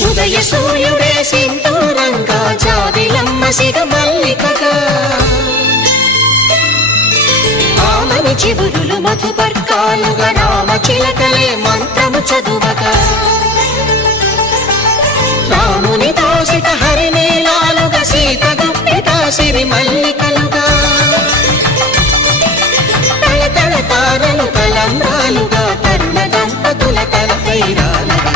ఉదయ సూర్యుడే సింధూరంగా జాబిలమ్మ సిగ మల్లికగా ఆమని చివురులు మధుపర్కాలుగా రామ చిలకలే మంత్రము చదువగా రాముని దోసిట హరినీలాలుగా సీత గుప్పిట సిరి మల్లికలుగా తల తల తారలు తలంబ్రాలుగా తరుణ దంపతుల తల కైరాలుగా